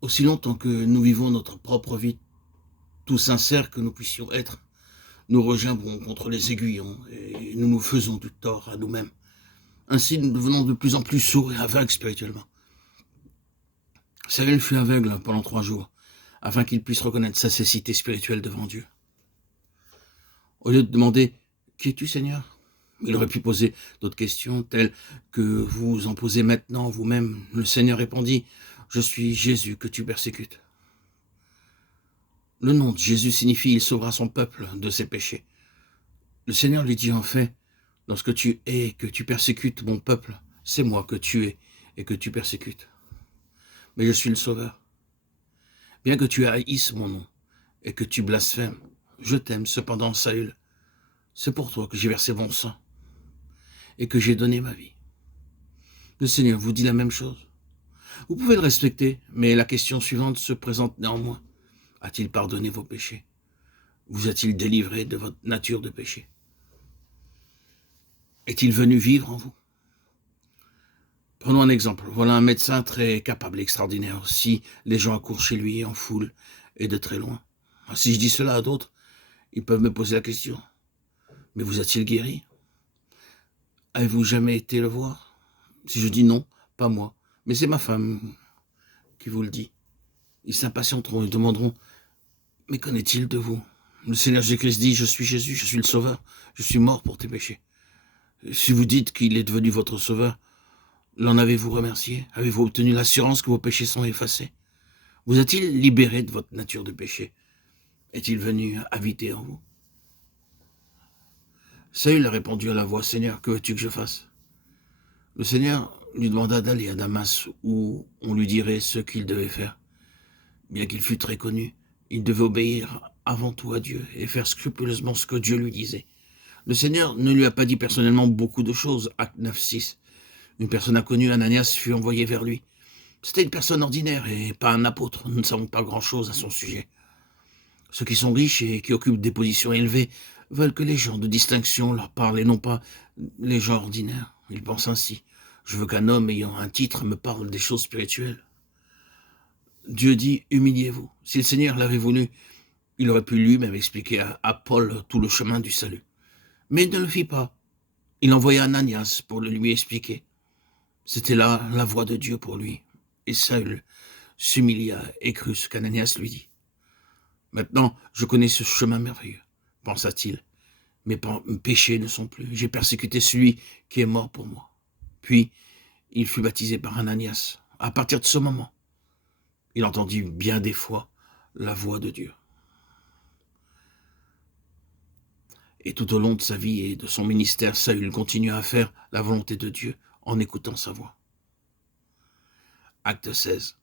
Aussi longtemps que nous vivons notre propre vie, tout sincère que nous puissions être, nous regimbons contre les aiguillons et nous nous faisons du tort à nous-mêmes. Ainsi, nous devenons de plus en plus sourds et aveugles spirituellement. Saül fut aveugle pendant 3 jours, afin qu'il puisse reconnaître sa cécité spirituelle devant Dieu. Au lieu de demander « Qui es-tu, Seigneur ?» il aurait pu poser d'autres questions, telles que vous en posez maintenant vous-même. Le Seigneur répondit « Je suis Jésus que tu persécutes. » Le nom de Jésus signifie « Il sauvera son peuple de ses péchés ». Le Seigneur lui dit en fait « Lorsque tu es et que tu persécutes mon peuple, c'est moi que tu es et que tu persécutes. Mais je suis le Sauveur. Bien que tu haïsses mon nom et que tu blasphèmes, je t'aime cependant, Saül. C'est pour toi que j'ai versé mon sang et que j'ai donné ma vie. » Le Seigneur vous dit la même chose. Vous pouvez le respecter, mais la question suivante se présente néanmoins. A-t-il pardonné vos péchés? Vous a-t-il délivré de votre nature de péché? Est-il venu vivre en vous? Prenons un exemple. Voilà un médecin très capable, extraordinaire. Si les gens accourent chez lui en foule et de très loin. Si je dis cela à d'autres, ils peuvent me poser la question. Mais vous a-t-il guéri? Avez-vous jamais été le voir? Si je dis non, pas moi, mais c'est ma femme qui vous le dit. Ils s'impatienteront et demanderont, mais qu'en est-il de vous? Le Seigneur Jésus-Christ dit, je suis Jésus, je suis le Sauveur, je suis mort pour tes péchés. Si vous dites qu'il est devenu votre Sauveur, l'en avez-vous remercié? Avez-vous obtenu l'assurance que vos péchés sont effacés? Vous a-t-il libéré de votre nature de péché? Est-il venu habiter en vous? Saül a répondu à la voix, Seigneur, que veux-tu que je fasse? Le Seigneur lui demanda d'aller à Damas où on lui dirait ce qu'il devait faire. Bien qu'il fût très connu, il devait obéir avant tout à Dieu et faire scrupuleusement ce que Dieu lui disait. Le Seigneur ne lui a pas dit personnellement beaucoup de choses. Acte 9:6. Une personne inconnue, Ananias, fut envoyée vers lui. C'était une personne ordinaire et pas un apôtre. Nous ne savons pas grand-chose à son sujet. Ceux qui sont riches et qui occupent des positions élevées veulent que les gens de distinction leur parlent et non pas les gens ordinaires. Ils pensent ainsi. Je veux qu'un homme ayant un titre me parle des choses spirituelles. Dieu dit, humiliez-vous. Si le Seigneur l'avait voulu, il aurait pu lui-même expliquer à Paul tout le chemin du salut. Mais il ne le fit pas. Il envoya Ananias pour le lui expliquer. C'était là la voix de Dieu pour lui. Et Saül s'humilia et crut ce qu'Ananias lui dit. Maintenant, je connais ce chemin merveilleux, pensa-t-il. Mes péchés ne sont plus. J'ai persécuté celui qui est mort pour moi. Puis, il fut baptisé par Ananias. À partir de ce moment, il entendit bien des fois la voix de Dieu. Et tout au long de sa vie et de son ministère, Saül continua à faire la volonté de Dieu en écoutant sa voix. Acte 16.